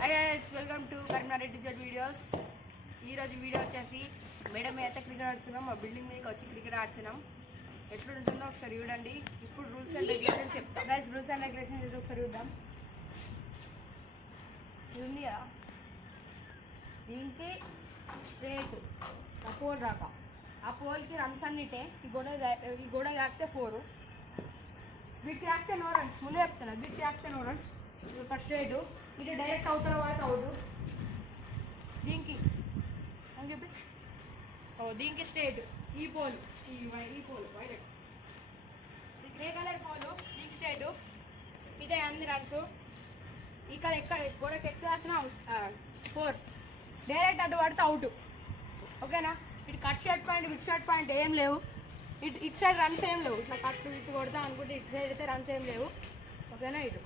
Hi guys, welcome to Karimnagar Digital Videos. ఈరోజు video వచ్చేసి madam అయితే క్రికెట్ ఆడుతున్నాం. మా బిల్డింగ్ మీదకి వచ్చి క్రికెట్ ఆడుతున్నాం. ఎట్లుంటుందో ఒకసారి చూడండి. ఇప్పుడు రూల్స్ అండ్ రెగ్యులేషన్స్ చెప్తాం. గైస్ రూల్స్ అండ్ రెగ్యులేషన్స్ ఏదో ఒకసారి చూద్దాం. ఇది ఉంది కదా, దీనికి స్ట్రేట్ ఆ పోల్ రాక, ఆ పోల్కి రన్స్ అన్నిటే ఈ గోడ తాకితే 4, వీటికి తాకితే నో రన్స్. ముందే చెప్తున్నా, వీటికి తాకితే నో రన్స్. ఒక స్ట్రేట్ ఇటు డైరెక్ట్ అవుతారు వాడికి అవుట్. దీనికి అని చెప్పి దీనికి స్ట్రేట్ ఈ పోల్, ఈ పోల్ వైలెట్, ఈ గ్రే కలర్ పోల్, దీనికి స్ట్రేట్ ఇటే అన్ని రన్స్. ఇక్కడ ఎక్కడ గోడకి ఎట్లా వేసినా 4, డైరెక్ట్ అటు పడితే అవుట్. ఓకేనా? ఇటు cut shirt pant mid shirt pant ఏం లేవు. ఇటు సైడ్ రన్స్ ఏం లేవు. ఇట్లా కట్ ఇటు కొడతా అనుకుంటే ఇటు సైడ్ అయితే రన్స్ ఏం లేవు. ఓకేనా? ఇటు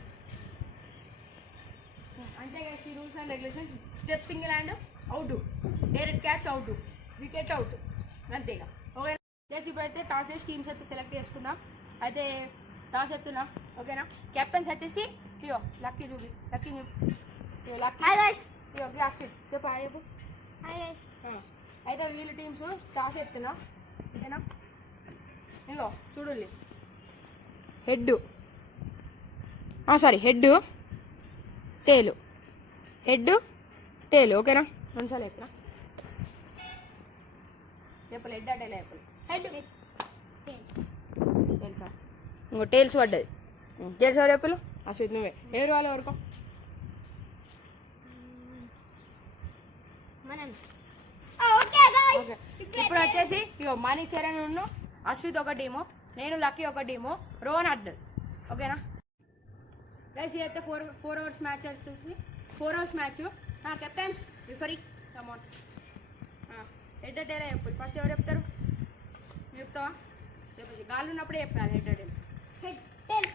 అంటే ఈ rules and regulations. Step single hand out, direct catch out, wicket out, అంతేగా. ఓకే ప్లస్ ఇప్పుడైతే టాస్ వేసి టీమ్స్ అయితే సెలెక్ట్ చేసుకుందాం. అయితే టాస్ ఎత్తున్నా. ఓకేనా? కెప్టెన్స్ వచ్చేసి ఇయో లక్కీ చూపి, లక్కీ ఇయో లక్కీ, ఇయో గ్లాస్ చెప్పు చెప్పు. అయితే వీళ్ళ టీమ్స్ టాస్ ఎత్తున్నా. ఓకేనా? ఇగో చూడండి, హెడ్ సారీ హెడ్ టేలు, హెడ్ టేలు. ఓకేనా? రెండుసార్లు ఎక్కడ చెప్పలే, హెడ్ అటేలా చెప్పలే, హెడ్ తెలుసా? ఇంకో టేల్స్ పడ్డది. తెలుసా రేపులు అసలు నువ్వే ఎవరు వాళ్ళు ఎవరుకో. ఇప్పుడు వచ్చేసి ఇగో మనీ చరణ్ ఉన్న అశ్విత్ ఒక టీము, నేను లక్కీ ఒక టీము, రోహన్ అడ్డల్. ఓకేనా గైస్? ఇదైతే 4 అవర్స్ మ్యాచ్ వచ్చేసి 4 అవర్స్ మ్యాచ్. కెప్టెన్స్ రిఫరీ కమాన్ హెడ్ టేలా చెప్పు. ఫస్ట్ ఎవరు చెప్తారు? నువ్వు చెప్తావా? చెప్పేసి గాలి ఉన్నప్పుడే చెప్పాలి. Head tail,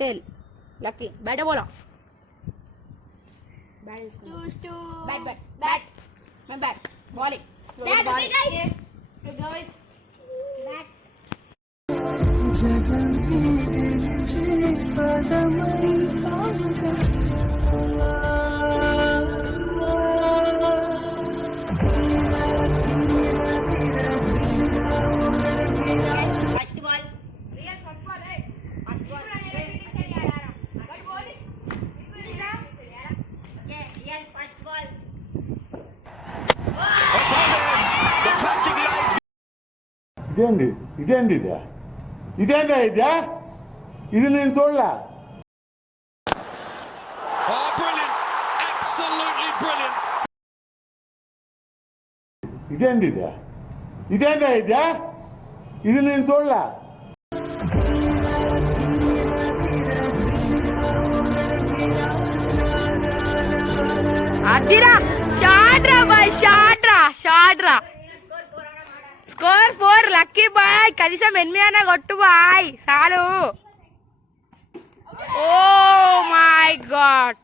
tail lucky. Bat బోలా, bat bat bat bat bowling ఇదేంది ఇదేందా ఇది నేను చూడలే. ఇదేందా ఇది నేను చూడలే. అదిరా షాట్రా బాయ్, షాట్రా. Score 4 lucky boy. కనీసం 8 అన్న కొట్టు బాయ్, చాలు. ఓ మై గాడ్,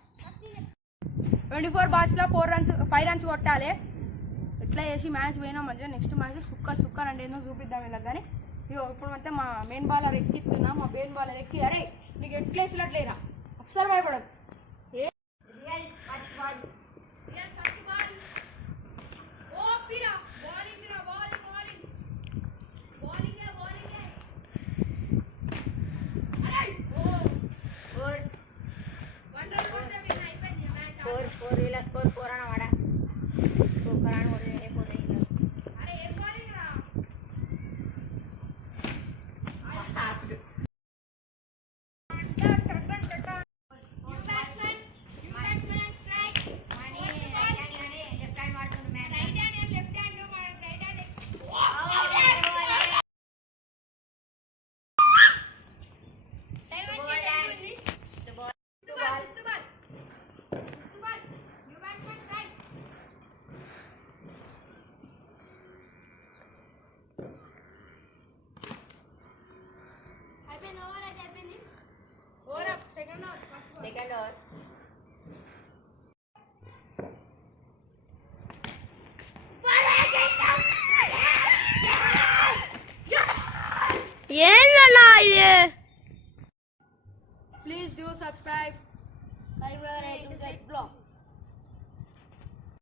24 బాల్స్లో 5 రన్స్ కొట్టాలి. ఎట్లా చేసి మ్యాచ్ పోయినా మంచిగా. నెక్స్ట్ మ్యాచ్ సుక్కర్ అంటే ఏందో చూపిద్దాం ఇలా. కానీ ఇగో ఇప్పుడు అయితే మా మెయిన్ బాలర్ ఎక్కిస్తున్నా. మా మెయిన్ బాలర్ ఎక్కి అరే నీకు ఎట్లా వేసినట్లేరా, అస్సలు భయపడదు. స్కోర్ 4 అన్న వాడా స్కోర్ అని కూడా అయిపోతాయి. సెకండ్ ఓవర్ ఏందన్నా ఇది? Please do subscribe.